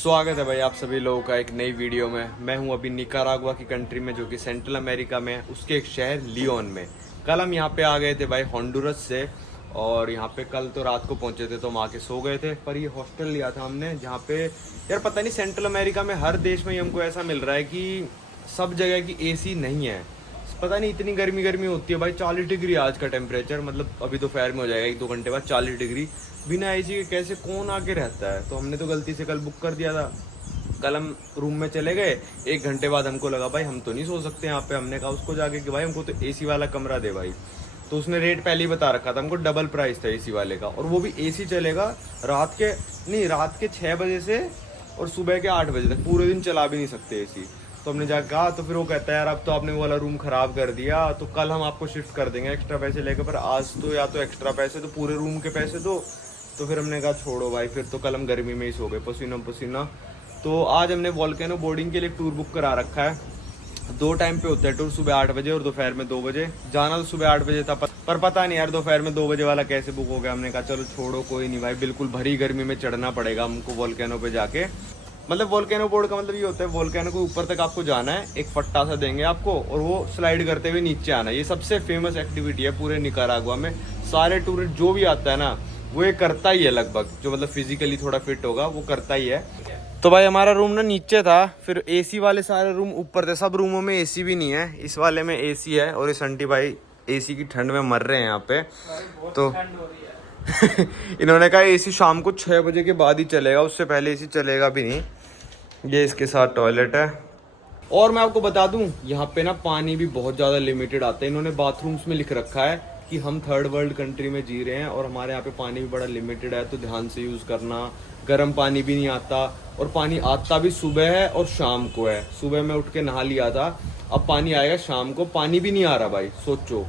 स्वागत है भाई आप सभी लोगों का एक नई वीडियो में। मैं हूं अभी निकारागुआ की कंट्री में, जो कि सेंट्रल अमेरिका में है, उसके एक शहर लियोन में। कल हम यहाँ पे आ गए थे भाई होंडुरस से, और यहाँ पे कल तो रात को पहुंचे थे तो हम आके सो गए थे। पर ये हॉस्टल लिया था हमने जहाँ पे यार पता नहीं, सेंट्रल अमेरिका में हर देश में ही हमको ऐसा मिल रहा है कि सब जगह की एसी नहीं है। पता नहीं इतनी गर्मी गर्मी होती है भाई। 40 डिग्री आज का टेम्परेचर, मतलब अभी दोपहर में हो जाएगा 1-2 घंटे बाद 40 डिग्री। बिना एसी के कैसे कौन आके रहता है। तो हमने तो गलती से कल बुक कर दिया था। कल हम रूम में चले गए, 1 घंटे बाद हमको लगा भाई हम तो नहीं सो सकते यहाँ पे। हमने कहा उसको जाके कि भाई हमको तो एसी वाला कमरा दे भाई। तो उसने रेट पहले ही बता रखा था हमको, डबल प्राइस था एसी वाले का। और वो भी एसी चलेगा रात के 6 बजे से और सुबह के 8 बजे तक, पूरे दिन चला भी नहीं सकते एसी। तो हमने जाकर कहा, तो फिर वो कहता है यार अब तो आपने वो वाला रूम खराब कर दिया, तो कल हम आपको शिफ्ट कर देंगे एक्स्ट्रा पैसे लेकर। पर आज तो या तो एक्स्ट्रा पैसे तो पूरे रूम के पैसे दो। तो फिर हमने कहा छोड़ो भाई, फिर तो कल हम गर्मी में ही सो गए पसीना पसीना। तो आज हमने वोल्केनो बोर्डिंग के लिए टूर बुक करा रखा है। 2 टाइम पे होता है टूर, सुबह 8 बजे और दोपहर में 2 बजे। जाना तो सुबह 8 बजे था, पर पता नहीं यार दोपहर में 2 बजे वाला कैसे बुक हो गया। हमने कहा चलो छोड़ो कोई नहीं भाई, बिल्कुल भरी गर्मी में चढ़ना पड़ेगा हमको वोल्केनो पे जाके। मतलब वोल्केनो बोर्ड का मतलब ये होता है, वोल्केनो को ऊपर तक आपको जाना है, एक फट्टा सा देंगे आपको और वो स्लाइड करते हुए नीचे आना है। ये सबसे फेमस एक्टिविटी है पूरे निकारागुआ में। सारे टूरिस्ट जो भी आता है ना वो ये करता ही है लगभग, जो मतलब फिजिकली थोड़ा फिट होगा वो करता ही है। तो भाई हमारा रूम ना नीचे था, फिर एसी वाले सारे रूम ऊपर थे। सब रूमों में एसी भी नहीं है, इस वाले में एसी है। और इस आंटी भाई एसी की ठंड में मर रहे हैं यहाँ पे। तो इन्होंने कहा एसी शाम को 6 बजे के बाद ही चलेगा, उससे पहले एसी चलेगा भी नहीं। ये इसके साथ टॉयलेट है। और मैं आपको बता दूं यहाँ पे ना पानी भी बहुत ज़्यादा लिमिटेड आता है। इन्होंने बाथरूम्स में लिख रखा है कि हम थर्ड वर्ल्ड कंट्री में जी रहे हैं और हमारे यहाँ पे पानी भी बड़ा लिमिटेड है, तो ध्यान से यूज़ करना। गर्म पानी भी नहीं आता, और पानी आता भी सुबह है और शाम को है। सुबह में उठ के नहा लिया था, अब पानी आएगा शाम को, पानी भी नहीं आ रहा भाई, सोचो।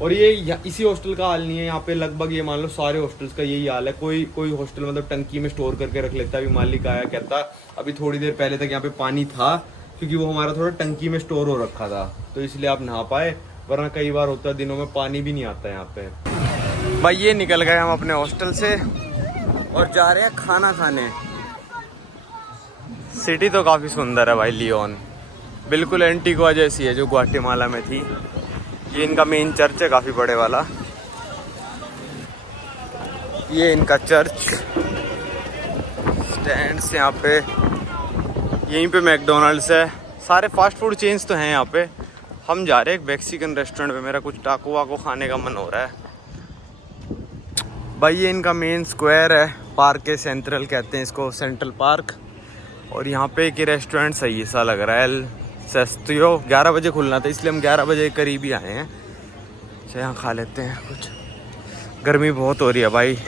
और ये इसी हॉस्टल का हाल नहीं है, यहाँ पे लगभग ये मान लो सारे हॉस्टल्स का यही हाल है। कोई हॉस्टल मतलब टंकी में स्टोर करके रख लेता है। अभी मालिक आया कहता अभी थोड़ी देर पहले तक यहाँ पे पानी था, क्योंकि वो हमारा थोड़ा टंकी में स्टोर हो रखा था, तो इसलिए आप नहा पाए। वरना कई बार होता है दिनों में पानी भी नहीं आता यहाँ पे। भाई ये निकल गए हम अपने हॉस्टल से और जा रहे हैं खाना खाने। सिटी तो काफ़ी सुंदर है भाई लियोन, बिल्कुल एंटीगुआ जैसी है जो ग्वाटेमाला में थी। ये इनका मेन चर्च है काफ़ी बड़े वाला, ये इनका चर्च। स्टैंड्स यहाँ पे, यहीं पे मैकडोनल्ड्स है। सारे फास्ट फूड चेन्स तो हैं यहाँ पे। हम जा रहे हैं एक मैक्सिकन रेस्टोरेंट पे, मेरा कुछ टाको वाको खाने का मन हो रहा है भाई। ये इनका मेन स्क्वायर है, पार्क के सेंट्रल कहते हैं इसको, सेंट्रल पार्क। और यहाँ पे एक रेस्टोरेंट सही सा लग रहा है, सस्तियो। 11 बजे खुलना था, इसलिए हम 11 बजे के करीब ही आए हैं। अच्छा यहाँ खा लेते हैं कुछ, गर्मी बहुत हो रही है भाई।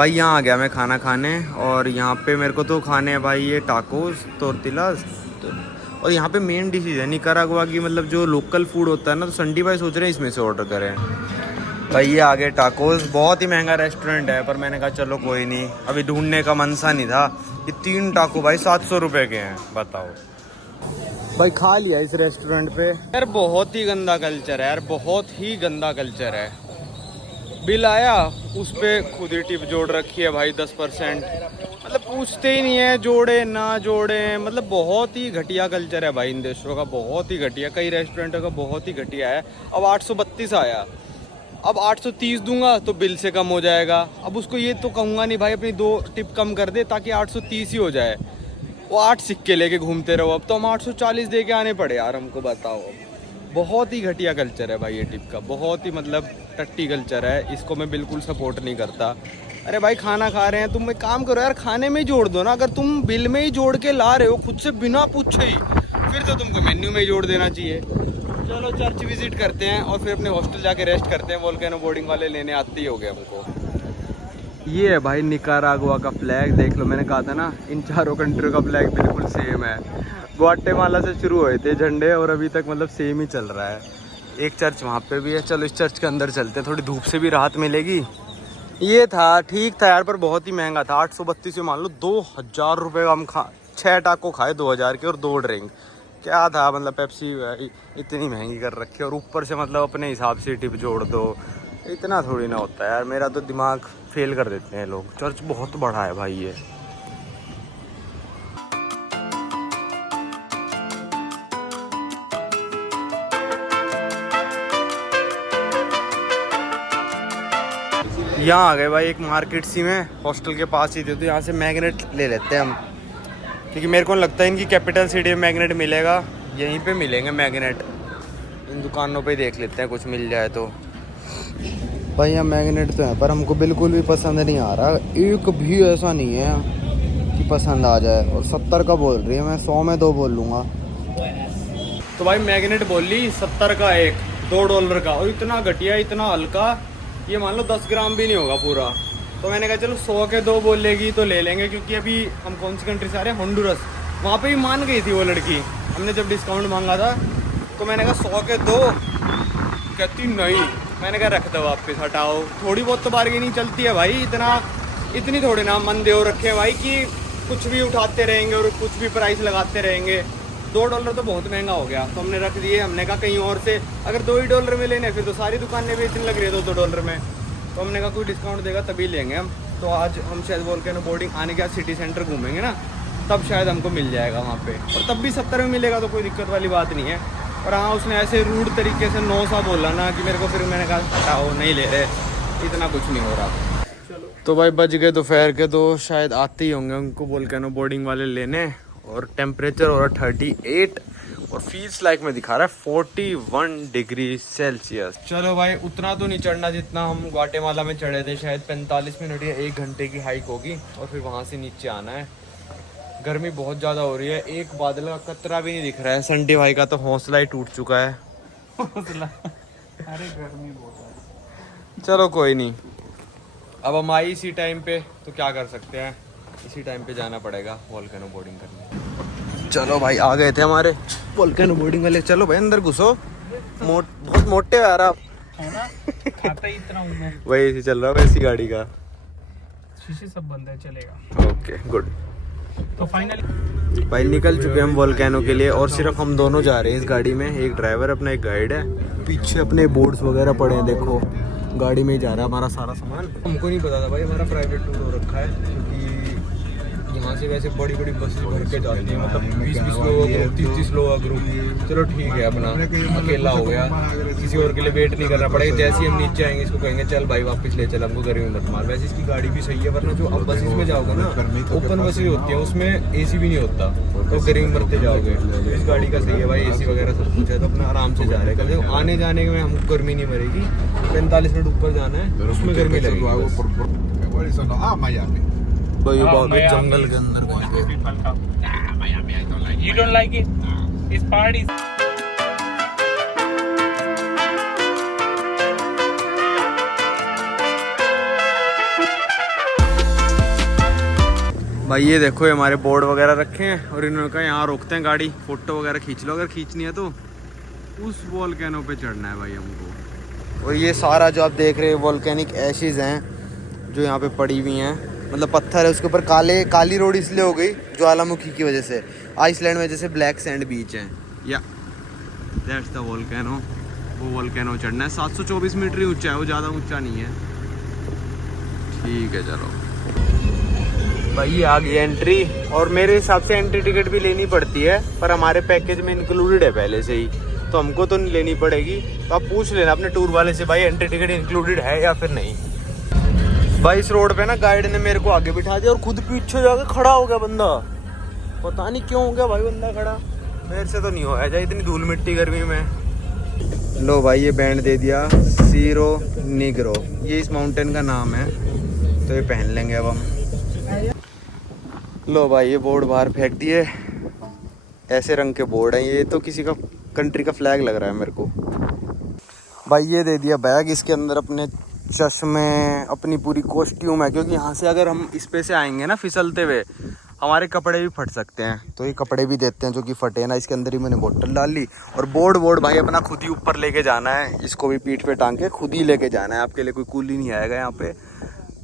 यहाँ आ गया मैं खाना खाने, और यहाँ पे मेरे को तो खाने हैं भाई ये टाकोस, टोर्टिलास। और यहाँ पे मेन डिशेज है निकारागुआ की, मतलब जो लोकल फूड होता है ना। तो संडी भाई सोच रहे हैं इसमें से ऑर्डर करें भाई। ये आ गए टाकोस। बहुत ही महंगा रेस्टोरेंट है, पर मैंने कहा चलो कोई नहीं, अभी ढूंढने का मन सा नहीं था। ये 3 टाको भाई 700 रुपये के हैं, बताओ भाई। खा लिया इस रेस्टोरेंट पे यार। बहुत ही गंदा कल्चर है यार, बहुत ही गंदा कल्चर है। बिल आया, उस पे खुद ही टिप जोड़ रखी है भाई 10%। मतलब पूछते ही नहीं है जोड़े ना जोड़े। मतलब बहुत ही घटिया कल्चर है भाई इन देशों का, बहुत ही घटिया। कई रेस्टोरेंटों का बहुत ही घटिया है। अब 832 आया, अब 830 दूंगा तो बिल से कम हो जाएगा। अब उसको ये तो कहूँगा नहीं भाई अपनी 2 टिप कम कर दे ताकि 830 ही हो जाए। वो 8 सिक्के लेके घूमते रहो। अब तो हम 840 दे के आने पड़े यार हमको, बताओ। बहुत ही घटिया कल्चर है भाई ये टिप का, बहुत ही मतलब टट्टी कल्चर है। इसको मैं बिल्कुल सपोर्ट नहीं करता। अरे भाई खाना खा रहे हैं, तुम एक काम करो यार, खाने में ही जोड़ दो ना। अगर तुम बिल में ही जोड़ के ला रहे हो खुद से बिना पूछे ही, फिर तो तुमको मेन्यू में ही जोड़ देना चाहिए। चलो चर्च विजिट करते हैं और फिर अपने हॉस्टल जाके रेस्ट करते हैं। वोल्केनो बोर्डिंग वाले लेने आते ही हो गए हमको। ये है भाई निकारागुआ का फ्लैग, देख लो। मैंने कहा था ना इन चारों कंट्रियों का फ्लैग बिल्कुल सेम है। ग्वाटेमाला से शुरू हुए थे झंडे और अभी तक मतलब सेम ही चल रहा है। एक चर्च वहाँ पे भी है। चलो इस चर्च के अंदर चलते हैं, थोड़ी धूप से भी राहत मिलेगी। ये था ठीक था यार, पर बहुत ही महंगा था। 832 से मान लो 2000 रुपये का हम 6 टाको खाए 2000 के, और 2 ड्रिंक। क्या था मतलब, पेप्सी इतनी महंगी कर रखी है, और ऊपर से मतलब अपने हिसाब से टिप जोड़ दो। इतना थोड़ी ना होता है यार, मेरा तो दिमाग फेल कर देते हैं लोग। चर्च बहुत बड़ा है भाई ये। यहाँ आ गए भाई एक मार्केट सी में, हॉस्टल के पास ही थे, तो यहाँ से मैग्नेट ले लेते हैं हम, क्योंकि मेरे को लगता है इनकी कैपिटल सिटी में मैग्नेट मिलेगा, यहीं पे मिलेंगे मैग्नेट। इन दुकानों पे देख लेते हैं कुछ मिल जाए तो। भाई यहाँ मैग्नेट तो है पर हमको बिल्कुल भी पसंद नहीं आ रहा, एक भी ऐसा नहीं है कि पसंद आ जाए। और 70 का बोल रही है, मैं 100 में 2 बोल लूँगा। तो भाई मैग्नेट बोल ली 70 का एक, $2 का, और इतना घटिया इतना हल्का, ये मान लो 10 ग्राम भी नहीं होगा पूरा। तो मैंने कहा चलो 100 के 2 बोल लेगी तो ले लेंगे, क्योंकि अभी हम कौन सी कंट्री से आ रहे हैं, होंडुरस, वहाँ पे भी मान गई थी वो लड़की। हमने जब डिस्काउंट मांगा था तो मैंने कहा 100 के 2, कहती नहीं। मैंने कहा रख दो वापस, हटाओ। थोड़ी बहुत तो बार्गेनिंग चलती है भाई, इतनी थोड़ी ना मन देव रखे भाई कि कुछ भी उठाते रहेंगे और कुछ भी प्राइस लगाते रहेंगे। $2 तो बहुत महंगा हो गया, तो हमने रख दिए। हमने कहा कहीं और से अगर $2 में लेने, फिर तो सारी दुकानें बेचने लग रही है $2 में, तो हमने कहा कोई डिस्काउंट देगा तभी लेंगे हम। तो आज हम शायद वोल्केनो बोर्डिंग आने के बाद सिटी सेंटर घूमेंगे ना, तब शायद हमको मिल जाएगा वहाँ पे, और तब भी 70 में मिलेगा, तो कोई दिक्कत वाली बात नहीं है। और हाँ, उसने ऐसे रूड तरीके से 9 सा बोला ना कि मेरे को, फिर मैंने कहा हटाओ नहीं ले रहे, इतना कुछ नहीं हो रहा। तो भाई बज गए दोपहर के, तो शायद आते ही होंगे उनको वोल्केनो बोर्डिंग वाले लेने। और टेम्परेचर हो रहा 38 और फील्स लाइक में दिखा रहा है 41 डिग्री सेल्सियस। चलो भाई उतना तो नहीं चढ़ना जितना हम ग्वाटेमाला में चढ़े थे, शायद 45 मिनट या 1 घंटे की हाइक होगी, और फिर वहाँ से नीचे आना है। गर्मी बहुत ज़्यादा हो रही है, एक बादल का कतरा भी नहीं दिख रहा है। संडे भाई का तो हौसला ही टूट चुका है। अरे गर्मी बहुत है। चलो कोई नहीं, अब हम आई इसी टाइम पे, तो क्या कर सकते हैं, इसी टाइम पे जाना पड़ेगा वोल्केनो बोर्डिंग करने। चलो भाई आ गए थे हमारे वोल्केनो बोर्डिंग वाले। चलो भाई अंदर घुसो, बहुत मोटे यार आप है ना, खाता ही इतना हूं मैं। वही ऐसी चल रहा है वैसी गाड़ी का, शीशे सब बंद है, चलेगा। Okay good. तो फाइनली भाई निकल चुके हम वोल्केनो के लिए, और सिर्फ हम दोनों जा रहे हैं इस गाड़ी में, एक ड्राइवर अपना एक गाइड है। पीछे अपने बोर्ड्स वगैरह पड़े हैं, देखो गाड़ी में ही जा रहा है हमारा सारा सामान। हमको नहीं पता था भाई हमारा प्राइवेट टूर हो रखा है, क्योंकि यहाँ से वैसे बड़ी बड़ी बसें भर के जाती हैं, मतलब 20-20 लोगों का ग्रुप, 30-30 लोगों का ग्रुप। चलो ठीक है, अपना अकेला हो गया, किसी और के लिए वेट नहीं करना पड़ेगा। जैसे ही हम नीचे आएंगे इसको कहेंगे चल भाई वापस ले चल, हमको गर्मी मत मार। वैसे इसकी गाड़ी भी सही है, वरना जो अब बसेस में जाओगे ना, ओपन बसेज होती है, उसमें AC भी नहीं होता, तो गर्मी मरते जाओगे। तो इस गाड़ी का सही है भाई, AC वगैरह सब कुछ है, तो अपना आराम से जा रहे हैं। कल आने जाने में हमको गर्मी नहीं मरेगी, 45 मिनट ऊपर जाना है, उसमें गर्मी लगेगी। तो ये बहुत जंगल के अंदर You don't like it? It's party. भाई ये देखो ये हमारे बोर्ड वगैरह रखे हैं, और इन्होंने कहा यहाँ रोकते हैं गाड़ी, फोटो वगैरह खींच लो, अगर खींचनी है तो। उस वोल्केनो पे चढ़ना है भाई हमको। और ये सारा जो आप देख रहे हैं वोल्केनिक एशेज हैं जो यहाँ पे पड़ी हुई हैं, मतलब पत्थर है उसके ऊपर, काली रोड इसलिए हो गई ज्वालामुखी की वजह से। आइसलैंड में जैसे ब्लैक सैंड बीच है, या दैट्स द वोल्केनो। वो वोल्केनो चढ़ना है, 724 मीटर ही ऊंचा है, वो ज़्यादा ऊंचा नहीं है। ठीक है चलो भाई ये आ गई एंट्री, और मेरे हिसाब से एंट्री टिकट भी लेनी पड़ती है, पर हमारे पैकेज में इंक्लूडेड है पहले से ही, तो हमको तो नहीं लेनी पड़ेगी। तो आप पूछ लेना अपने टूर वाले से भाई एंट्री टिकट इंक्लूडेड है या फिर नहीं। भाई इस रोड पे ना गाइड ने मेरे को आगे बिठा दिया और खुद पीछे जाके खड़ा हो गया बंदा, पता नहीं क्यों हो गया भाई बंदा खड़ा। मेरे से तो नहीं होया जाए इतनी धूल मिट्टी गर्मी में। लो भाई ये बैंड दे दिया सीरो निग्रो, ये इस माउंटेन का नाम है, तो ये पहन लेंगे अब हम। लो भाई ये बोर्ड बाहर फेंक दिए, ऐसे रंग के बोर्ड है, ये तो किसी का कंट्री का फ्लैग लग रहा है मेरे को। भाई ये दे दिया बैग, इसके अंदर अपने चश्मे, अपनी पूरी कॉस्ट्यूम है, क्योंकि यहाँ से अगर हम इस पे से आएंगे ना फिसलते हुए, हमारे कपड़े भी फट सकते हैं, तो ये कपड़े भी देते हैं जो कि फटे ना। इसके अंदर ही मैंने बोतल डाल ली, और बोर्ड भाई अपना खुद ही ऊपर लेके जाना है, इसको भी पीठ पे टांग के खुद ही लेके जाना है, आपके लिए कोई कूली नहीं आएगा यहाँ पे।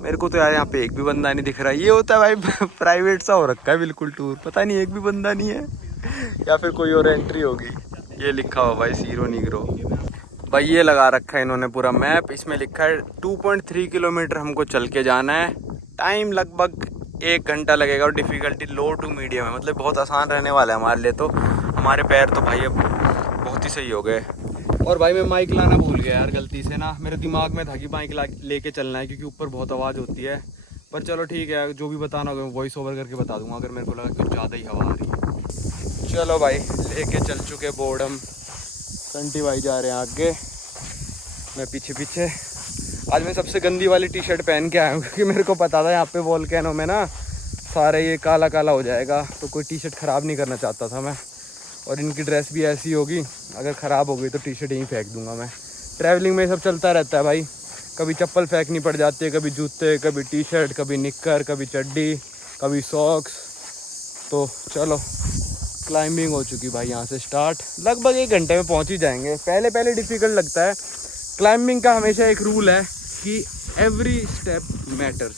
मेरे को तो यार यहाँ पे एक भी बंदा नहीं दिख रहा है, ये होता है भाई प्राइवेट सा हो रखा है बिल्कुल टूर, पता नहीं एक भी बंदा नहीं है, या फिर कोई और एंट्री होगी। ये लिखा हुआ भाई सीरो निग्रो, भाई ये लगा रखा है इन्होंने पूरा मैप, इसमें लिखा है 2.3 किलोमीटर हमको चल के जाना है, टाइम लगभग 1 घंटा लगेगा, और डिफ़िकल्टी लो टू मीडियम है, मतलब बहुत आसान रहने वाला है हमारे लिए। तो हमारे पैर तो भाई अब बहुत ही सही हो गए। और भाई मैं माइक लाना भूल गया यार गलती से ना, मेरे दिमाग में था कि माइक लेके चलना है क्योंकि ऊपर बहुत आवाज़ होती है। पर चलो ठीक है, जो भी बताना होगा वॉइस ओवर करके बता दूंगा अगर मेरे को लगा कुछ ज़्यादा ही हवा आ रही है। चलो भाई लेके चल चुके बोर्ड हम, संटी भाई जा रहे हैं आगे, मैं पीछे पीछे। आज मैं सबसे गंदी वाली टी शर्ट पहन के आया हूँ क्योंकि मेरे को पता था यहाँ पे वोल्केनो में ना सारे ये काला काला हो जाएगा, तो कोई टी शर्ट ख़राब नहीं करना चाहता था मैं। और इनकी ड्रेस भी ऐसी होगी, अगर ख़राब हो गई तो टी शर्ट यहीं फेंक दूंगा मैं। ट्रैवलिंग में सब चलता रहता है भाई, कभी चप्पल फेंकनी पड़ जाती है, कभी जूते, कभी टी शर्ट, कभी निक्कर, कभी चड्डी, कभी सॉक्स। तो चलो क्लाइंबिंग हो चुकी भाई, यहाँ से स्टार्ट, लगभग 1 घंटे में पहुँच ही जाएंगे। पहले पहले डिफ़िकल्ट लगता है। क्लाइंबिंग का हमेशा एक रूल है कि एवरी स्टेप मैटर्स,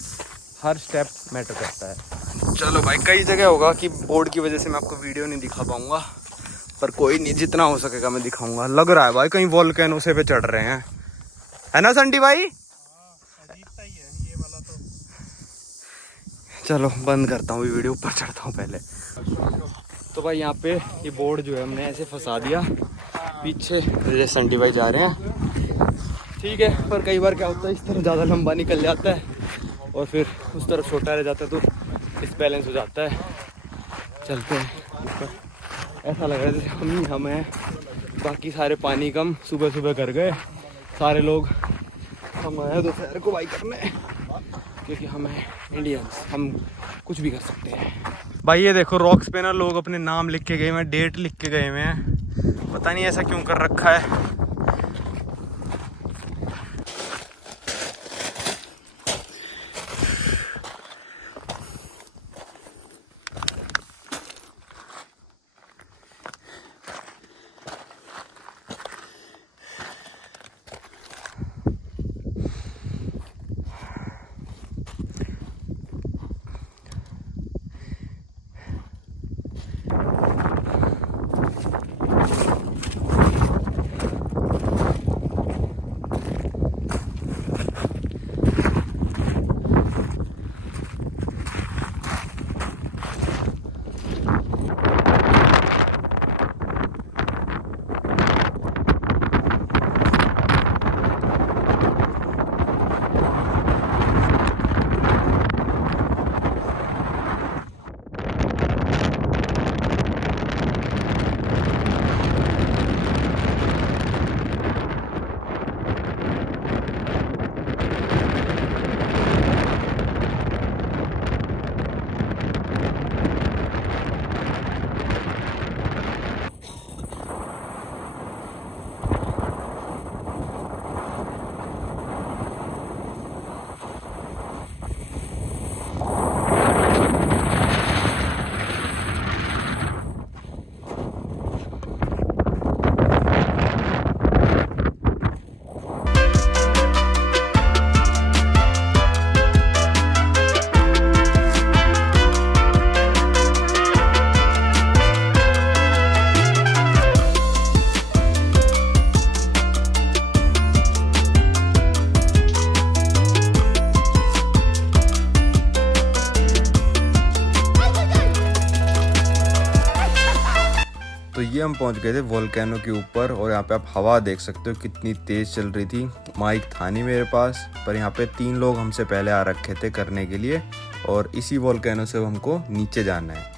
हर स्टेप मैटर करता है। चलो भाई कई जगह होगा कि बोर्ड की वजह से मैं आपको वीडियो नहीं दिखा पाऊँगा, पर कोई नहीं, जितना हो सकेगा मैं दिखाऊंगा। लग रहा है भाई कहीं वोल्केनो से पे चढ़ रहे हैं, है ना संटी भाई? अजीब सा ही है ये वाला तो। चलो बंद करता हूँ वीडियो, ऊपर चढ़ता हूँ पहले। तो भाई यहाँ पे ये बोर्ड जो है हमने ऐसे फंसा दिया, पीछे ये संटी भाई जा रहे हैं, ठीक है। पर कई बार क्या होता है इस तरफ ज़्यादा लंबा निकल जाता है और फिर उस तरफ छोटा रह जाता है, तो डिसबैलेंस हो जाता है। चलते हैं ऊपर, ऐसा लग रहा है जैसे हम हैं, बाकी सारे पानी कम सुबह सुबह कर गए सारे लोग, हम आए दोपहर को बाइक करने क्योंकि हम हैं इंडियंस, हम कुछ भी कर सकते हैं। भाई ये देखो रॉक्स पे ना लोग अपने नाम लिख के गए हुए हैं, डेट लिख के गए हुए हैं, पता नहीं ऐसा क्यों कर रखा है। तो ये हम पहुंच गए थे वोल्केनो के ऊपर, और यहाँ पे आप हवा देख सकते हो कितनी तेज़ चल रही थी। माइक था नहीं मेरे पास, पर यहाँ पे 3 लोग हमसे पहले आ रखे थे करने के लिए, और इसी वोल्केनो से हमको नीचे जाना है।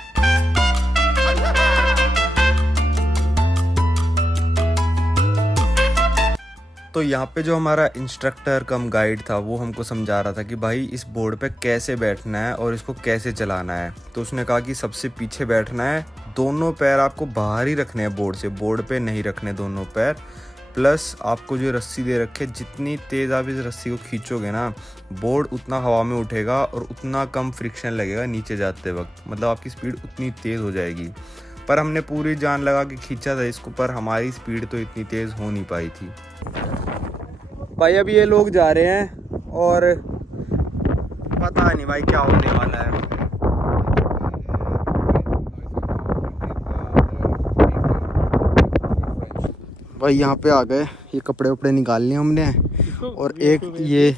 तो यहाँ पे जो हमारा इंस्ट्रक्टर कम गाइड था वो हमको समझा रहा था कि भाई इस बोर्ड पे कैसे बैठना है और इसको कैसे चलाना है। तो उसने कहा कि सबसे पीछे बैठना है, दोनों पैर आपको बाहर ही रखने हैं बोर्ड से, बोर्ड पे नहीं रखने दोनों पैर। प्लस आपको जो रस्सी दे रखे, जितनी तेज़ आप इस रस्सी को खींचोगे ना, बोर्ड उतना हवा में उठेगा और उतना कम फ्रिक्शन लगेगा नीचे जाते वक्त, मतलब आपकी स्पीड उतनी तेज़ हो जाएगी। पर हमने पूरी जान लगा के खींचा था इसको, पर हमारी स्पीड तो इतनी तेज़ हो नहीं पाई थी। भाई अभी ये लोग जा रहे हैं और पता नहीं भाई क्या होने वाला है। भाई यहाँ पे आ गए, ये कपड़े वपड़े निकाल लिए हमने, और एक ये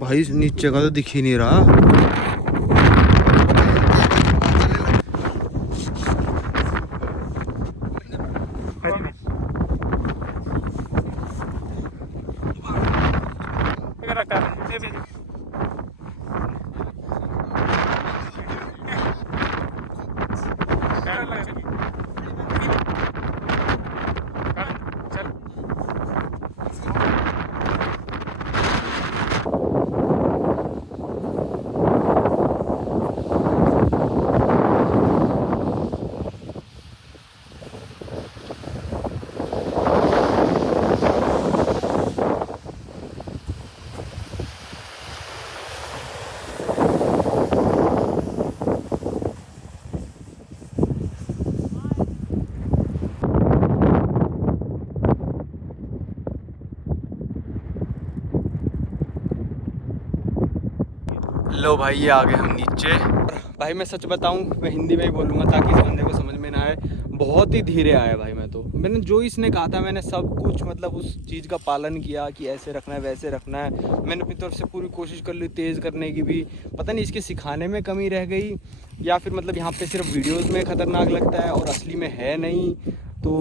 भाई नीचे का तो दिख ही नहीं रहा। लो भाई ये आ गए हम नीचे। भाई मैं सच बताऊं, मैं हिंदी में ही बोलूँगा ताकि इस बंदे को समझ में ना आए। बहुत ही धीरे आया भाई। मैंने जो इसने कहा था मैंने सब कुछ मतलब उस चीज़ का पालन किया कि ऐसे रखना है वैसे रखना है। मैंने अपनी तरफ से पूरी कोशिश कर ली तेज़ करने की भी। पता नहीं इसके सिखाने में कमी रह गई या फिर मतलब यहाँ पे सिर्फ वीडियोज़ में ख़तरनाक लगता है और असली में है नहीं। तो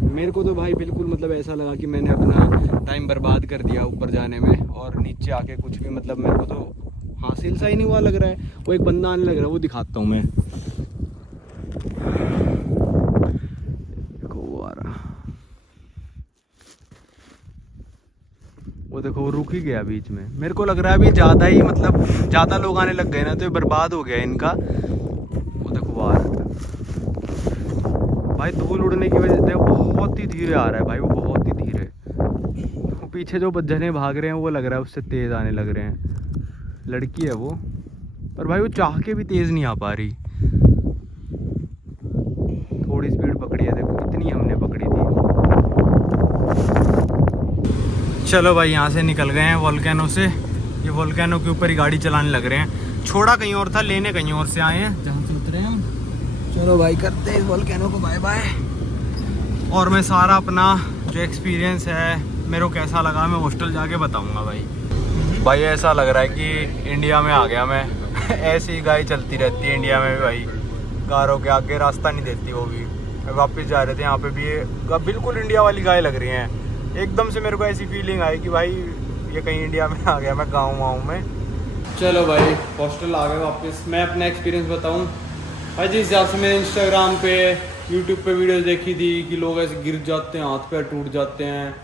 मेरे को तो भाई बिल्कुल मतलब ऐसा लगा कि मैंने अपना टाइम बर्बाद कर दिया ऊपर जाने में, और नीचे आके कुछ भी मतलब मेरे को तो हासिल सा ही नहीं हुआ लग रहा है। वो एक बंदा आने लग रहा है, वो दिखाता हूँ मैं। देखो वो आ रहा, वो देखो वो रुक ही गया बीच में। मेरे को लग रहा है अभी ज़्यादा ही मतलब ज़्यादा लोग आने लग गए ना तो ये बर्बाद हो गया इनका। वो देखो वो आ रहा है भाई, धूल उड़ने की वजह से बहुत ही धीरे आ रहा है भाई, वो बहुत ही धीरे। वो पीछे जो जने भाग रहे हैं वो लग रहा है उससे तेज़ आने लग रहे हैं। लड़की है वो, पर भाई वो चाह के भी तेज़ नहीं आ पा रही। थोड़ी स्पीड पकड़ी है, देखो इतनी हमने पकड़ी थी। चलो भाई यहाँ से निकल गए हैं वोल्केनो से। ये वोल्केनो के ऊपर ही गाड़ी चलाने लग रहे हैं। छोड़ा कहीं और था, लेने कहीं और से आए हैं जहाँ से उतरे हैं हम। चलो भाई करते हैं इस वोल्केनो को बाय बाय। और मैं सारा अपना जो एक्सपीरियंस है मेरे को कैसा लगा मैं हॉस्टल जाके बताऊँगा भाई। भाई ऐसा लग रहा है कि इंडिया में आ गया मैं। ऐसी ही गाड़ी चलती रहती है इंडिया में भी भाई, कारों के आगे रास्ता नहीं देती वो भी। वापस जा रहे थे यहाँ पे भी बिल्कुल इंडिया वाली गाय लग रही हैं। एकदम से मेरे को ऐसी फीलिंग आई कि भाई ये कहीं इंडिया में आ गया मैं गाँव में। चलो भाई हॉस्टल आ गए वापस। मैं अपना एक्सपीरियंस बताऊँ भाई, जिस हिसाब से मैंने इंस्टाग्राम पे यूट्यूब पे वीडियोस देखी थी कि लोग ऐसे गिर जाते हैं, हाथ पैर टूट जाते हैं,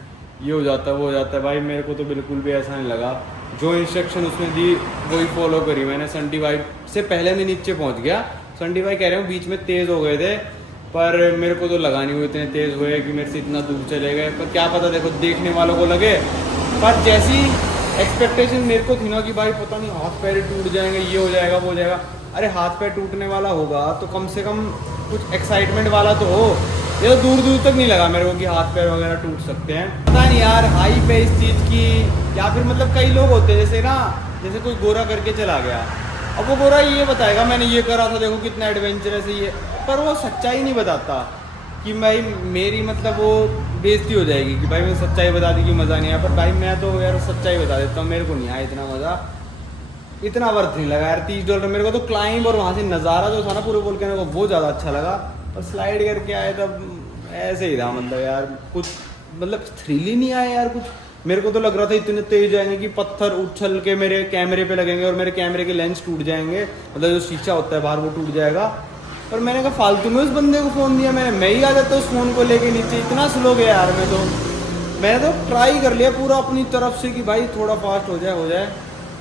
ये हो जाता है वो हो जाता है, भाई मेरे को तो बिल्कुल भी ऐसा नहीं लगा। जो इंस्ट्रक्शन उसने दी वही फॉलो करी मैंने। संडी भाई से पहले मैं नीचे पहुंच गया। संडी भाई कह रहे हूँ बीच में तेज़ हो गए थे, पर मेरे को तो लगा नहीं वो इतने तेज़ हुए कि मेरे से इतना दूर चले गए। पर क्या पता, देखो देखने वालों को लगे। पर जैसी एक्सपेक्टेशन मेरे को थी ना कि भाई पता नहीं हाथ पैर टूट जाएंगे, ये हो जाएगा वो हो जाएगा। अरे हाथ पैर टूटने वाला होगा तो कम से कम कुछ एक्साइटमेंट वाला तो हो। ये तो दूर दूर तक नहीं लगा मेरे को कि हाथ पैर वगैरह टूट सकते हैं। पता नहीं यार हाइप है इस चीज़ की, या फिर मतलब कई लोग होते हैं जैसे कोई गोरा करके चला गया, अब वो गोरा ये बताएगा मैंने ये करा था, देखो कितना एडवेंचरस है ये। पर वो सच्चाई नहीं बताता कि भाई मेरी मतलब वो बेइज्जती हो जाएगी कि भाई मैंने सच्चाई बता दी कि मज़ा नहीं आया। पर भाई मैं तो यार सच्चाई बता देता हूँ, मेरे को नहीं आया इतना मज़ा, इतना वर्थ नहीं लगा यार। $30 मेरे को तो क्लाइंब और वहाँ से नज़ारा जो था ना पूरे वोल्केनो का वो ज़्यादा अच्छा लगा। और स्लाइड करके आए तब ऐसे ही था, मतलब यार कुछ मतलब थ्रिल ही नहीं आया यार कुछ। मेरे को तो लग रहा था इतने तेज जाएंगे कि पत्थर उछल के मेरे कैमरे पे लगेंगे और मेरे कैमरे के लेंस टूट जाएंगे, मतलब जो शीशा होता है बाहर वो टूट जाएगा। और मैंने कहा फालतू में उस बंदे को फ़ोन दिया, मैं ही आ जाता उस फ़ोन को लेके नीचे। इतना स्लो गया यार मैंने तो ट्राई कर लिया पूरा अपनी तरफ से कि भाई थोड़ा फास्ट हो जाए,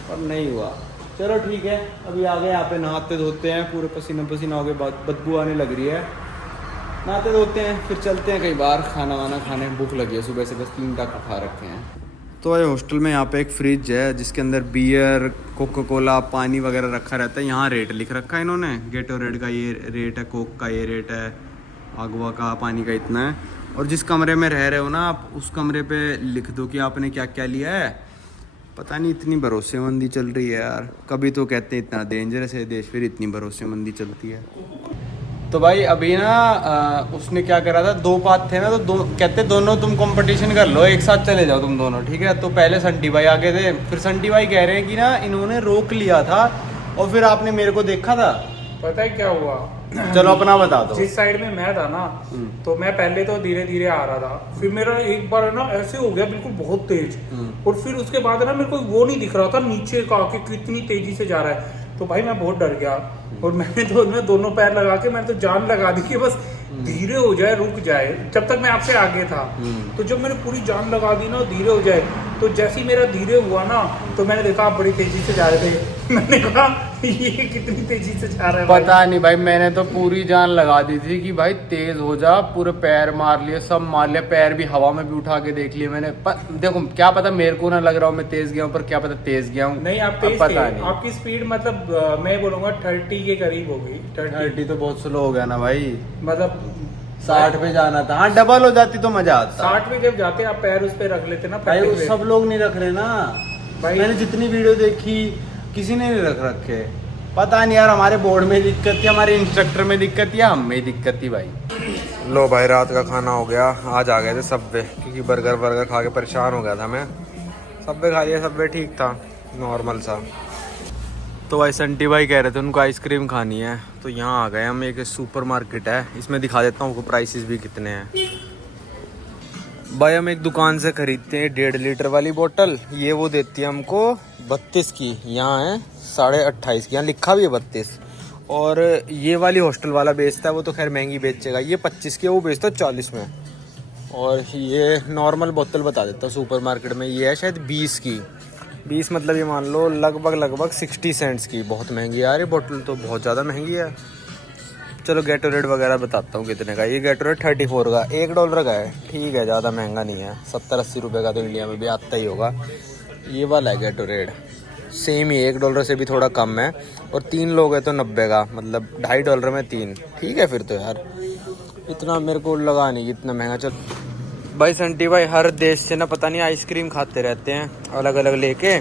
पर नहीं हुआ। चलो ठीक है, अभी आ गए यहाँ पे, नहाते धोते हैं, पूरे पसीना पसीना हो गए, बदबू आने लग रही है। नहाते धोते हैं फिर चलते हैं कई बार खाना वाना खाने। भूख लगी है सुबह से, बस 3 टाका खा रखे हैं। तो ये हॉस्टल में यहाँ पे एक फ्रिज है जिसके अंदर बियर, कोका कोला, पानी वगैरह रखा रहता है। यहाँ रेट लिख रखा है इन्होंने, गेटोरेड का ये रेट है, कोक का ये रेट है, आगवा का पानी का इतना है। और जिस कमरे में रह रहे हो ना आप, उस कमरे पे लिख दो कि आपने क्या क्या लिया है। पता नहीं इतनी भरोसेमंदी चल रही है यार, कभी तो कहते हैं इतना डेंजरस है देश, फिर इतनी भरोसेमंदी चलती है। तो भाई अभी ना उसने क्या करा था, 2 पाथ थे ना, तो कहते दोनों तुम कंपटीशन कर लो, एक साथ चले जाओ तुम दोनों, ठीक है। तो पहले संटी भाई आगे थे, फिर संटी भाई कह रहे हैं कि ना इन्होंने रोक लिया था और फिर आपने मेरे को देखा था। पता है क्या हुआ, चलो अपना बता दो। जिस साइड में मैं था ना, तो मैं पहले तो धीरे धीरे आ रहा था, फिर मेरा एक बार ना ऐसे हो गया बिल्कुल बहुत तेज, और फिर उसके बाद ना मेरे को वो नहीं दिख रहा था नीचे का कि कितनी तेजी से जा रहा है। तो भाई मैं बहुत डर गया और मैंने दोनों पैर लगा के मैंने तो जान लगा दी कि बस धीरे हो जाए, रुक जाए, जब तक मैं आपसे आगे था। तो जब मैंने पूरी जान लगा दी ना धीरे हो जाए, तो जैसे ही मेरा धीरे हुआ ना तो मैंने देखा आप बड़ी तेजी से जा रहे थे। मैंने कहा ये कितनी तेजी से जा रहा है। पता नहीं भाई, मैंने तो पूरी जान लगा दी थी कि भाई तेज हो जा, पूरे पैर मार लिए, सब मार लिया, पैर भी हवा में भी उठा के देख लिए मैंने। देखो क्या पता मेरे को ना लग रहा हूँ मैं तेज गया हूँ, पर क्या पता तेज गया हूँ। नहीं आप तेज थे, आपकी स्पीड मतलब मैं बोलूंगा 30 के करीब होगी। 30 तो बहुत स्लो हो गया ना भाई, मतलब 60 पे जाना था। हाँ डबल हो जाती तो मजा आता। 60 पे जब जाते आप पैर उस पे रख लेते ना भाई, सब लोग नहीं रख रहे ना भाई। मैंने जितनी वीडियो देखी किसी ने नहीं रख रखे। पता नहीं यार, हमारे बोर्ड में दिक्कत थी, हमारे इंस्ट्रक्टर में दिक्कत थी या हम में दिक्कत थी भाई। लो भाई, रात का खाना हो गया। आज आ गए थे सबवे, क्योंकि बर्गर खा के परेशान हो गया था मैं। सबवे खा लिया, सबवे ठीक था, नॉर्मल सा। तो भाई संटी भाई कह रहे थे उनको आइसक्रीम खानी है, तो यहाँ आ गए हम। एक सुपर मार्केट है, इसमें दिखा देता हूँ आपको प्राइसेस भी कितने हैं। भाई हम एक दुकान से खरीदते हैं 1.5 लीटर वाली बोतल, ये वो देती है हमको 32 की, यहाँ है 28.5 की, यहाँ लिखा भी है 32। और ये वाली हॉस्टल वाला बेचता है, वो तो खैर महंगी बेचेगा, ये 25 की है, वो बेचता है 40 में। और ये नॉर्मल बोतल बता देता हूँ सुपर मार्केट में, ये है शायद 20 की। 20 मतलब ये मान लो लगभग 60 सेंट्स की। बहुत महंगी है यार ये बोतल, तो बहुत ज़्यादा महंगी है। चलो गैटोरेड वगैरह बताता हूँ कितने का। ये गैटोरेड 34 का, $1 का है, ठीक है, ज़्यादा महंगा नहीं है। 70-80 रुपये का तो इंडिया में भी आता ही होगा। ये वाला है गैटोरेड, सेम ही $1 से भी थोड़ा कम है। और 3 लोग हैं तो 90 का, मतलब $2.5 में 3, ठीक है फिर तो यार। इतना मेरे को लगा नहीं इतना महंगा। चल भाई संटी भाई हर देश से ना पता नहीं आइसक्रीम खाते रहते हैं अलग अलग लेके।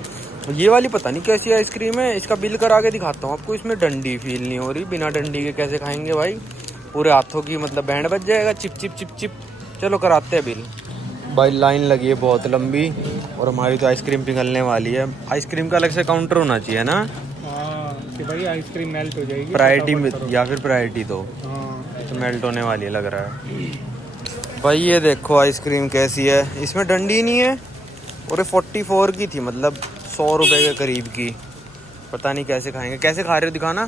ये वाली पता नहीं कैसी आइसक्रीम है, इसका बिल करा के दिखाता हूँ आपको। इसमें डंडी फील नहीं हो रही, बिना डंडी के कैसे खाएंगे भाई, पूरे हाथों की मतलब बैंड बज जाएगा, चिप चिप चिप चिप। चलो कराते हैं बिल। भाई लाइन लगी है बहुत लंबी, और हमारी तो आइसक्रीम पिघलने वाली है। आइसक्रीम का अलग से काउंटर होना चाहिए ना, कि भाई आइसक्रीम मेल्ट हो जाएगी, प्रायोरिटी या फिर प्रायोरिटी दो, तो मेल्ट होने वाली है लग रहा है। भाई ये देखो आइसक्रीम कैसी है, इसमें डंडी नहीं है, और ये 44 की थी, मतलब 100 रुपये के करीब की। पता नहीं कैसे खाएंगे, कैसे खा रहे हो दिखाना।